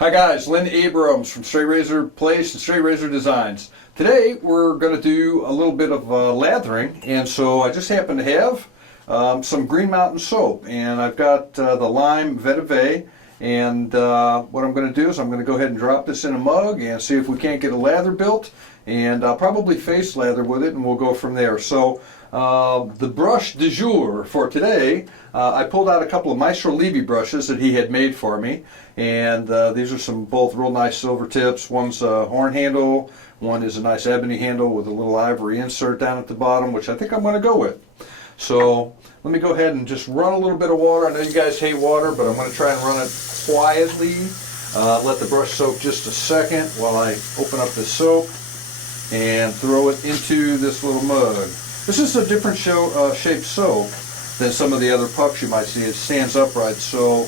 Hi guys, Lynn Abrams from Straight Razor Place and Straight Razor Designs. Today we're going to do a little bit of lathering, and so I just happen to have some Green Mountain soap, and I've got the lime Vetiver, and what I'm going to do is I'm going to go ahead and drop this in a mug and see if we can't get a lather built, and I'll probably face lather with it and we'll go from there. So the brush du jour for today, I pulled out a couple of Mastro Livi brushes that he had made for me, and these are some both real nice silver tips. One's a horn handle, one is a nice ebony handle with a little ivory insert down at the bottom, which I think I'm going to go with. So let me go ahead and just run a little bit of water. I know you guys hate water, but I'm going to try and run it quietly. Let the brush soak just a second while I open up the soap and throw it into this little mug. This is a different shaped soap than some of the other pucks you might see. It stands upright, so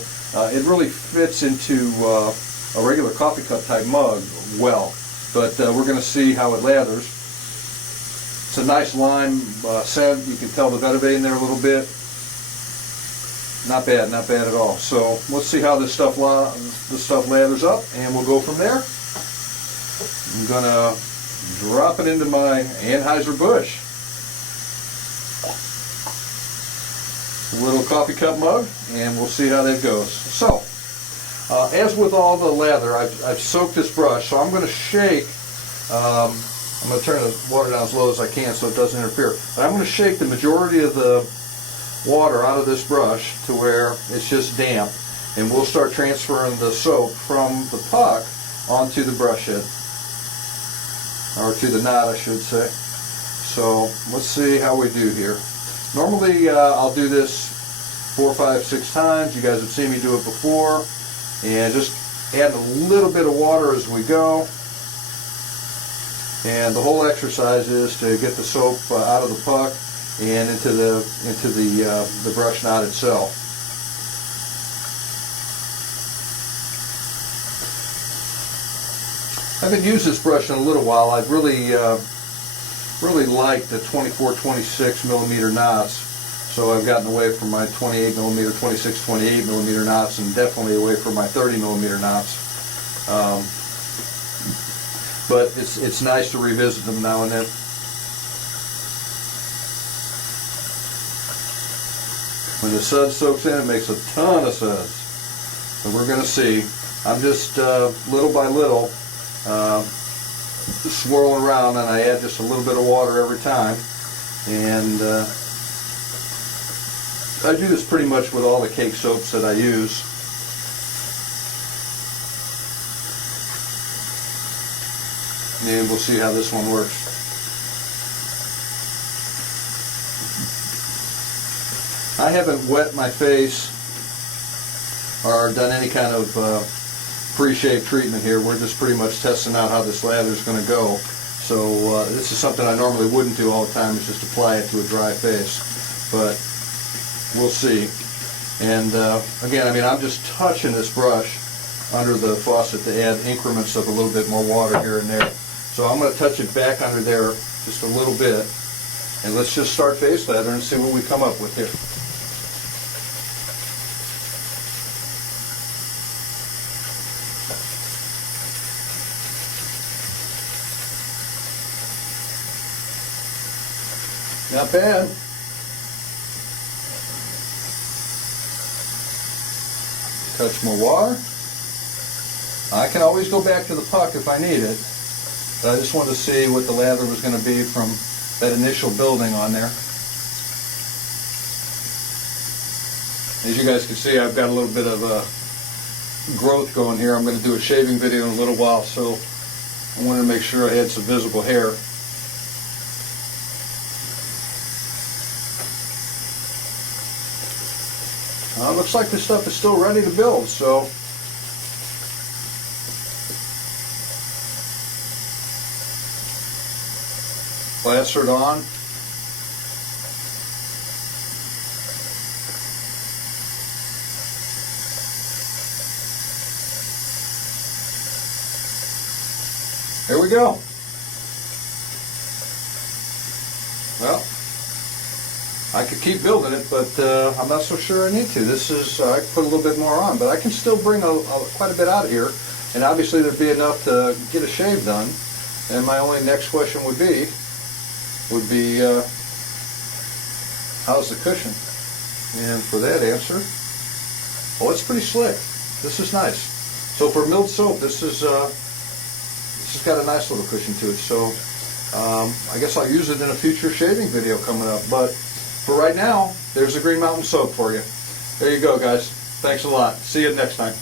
it really fits into a regular coffee cup type mug well. But we're going to see how it lathers. It's a nice lime scent. You can tell the vetiver in there a little bit. Not bad, not bad at all. So let's see how this stuff lathers up, and we'll go from there. I'm going to drop it into my Anheuser-Busch. Little coffee cup mug, and we'll see how that goes. So, as with all the lather, I've soaked this brush, so I'm going to shake. I'm going to turn the water down as low as I can so it doesn't interfere. But I'm going to shake the majority of the water out of this brush to where it's just damp, and we'll start transferring the soap from the puck onto the brush head, or to the knot, I should say. So let's see how we do here. Normally I'll do this 4, 5, 6 times. You guys have seen me do it before, and just add a little bit of water as we go. And the whole exercise is to get the soap out of the puck and into the brush knot itself. I haven't used this brush in a little while. I've really like the 24-26 millimeter knots, so I've gotten away from my 28 millimeter, 26, 28 millimeter knots, and definitely away from my 30 millimeter knots. But it's nice to revisit them now and then. When the suds soaks in, it makes a ton of suds. So we're going to see. I'm just little by little swirl around, and I add just a little bit of water every time, and I do this pretty much with all the cake soaps that I use. And we'll see how this one works. I haven't wet my face or done any kind of pre-shave treatment here. We're just pretty much testing out how this lather is going to go. So this is something I normally wouldn't do all the time, is just apply it to a dry face. But we'll see. And again, I mean, I'm just touching this brush under the faucet to add increments of a little bit more water here and there. So I'm going to touch it back under there just a little bit, and let's just start face lather and see what we come up with here. Not bad. Touch more water. I can always go back to the puck if I need it, but I just wanted to see what the lather was going to be from that initial building on there. As you guys can see, I've got a little bit of growth going here. I'm going to do a shaving video in a little while, so I wanted to make sure I had some visible hair. Looks like this stuff is still ready to build, so plastered on. There we go. Well, I could keep building it, but I'm not so sure I need to. This is, I put a little bit more on, but I can still bring quite a bit out of here. and obviously there'd be enough to get a shave done. And my only next question would be how's the cushion? And for that answer, oh, it's pretty slick. This is nice. So for milled soap, this has got a nice little cushion to it. So I guess I'll use it in a future shaving video coming up. But for right now, there's the Green Mountain soap for you. There you go, guys. Thanks a lot. See you next time.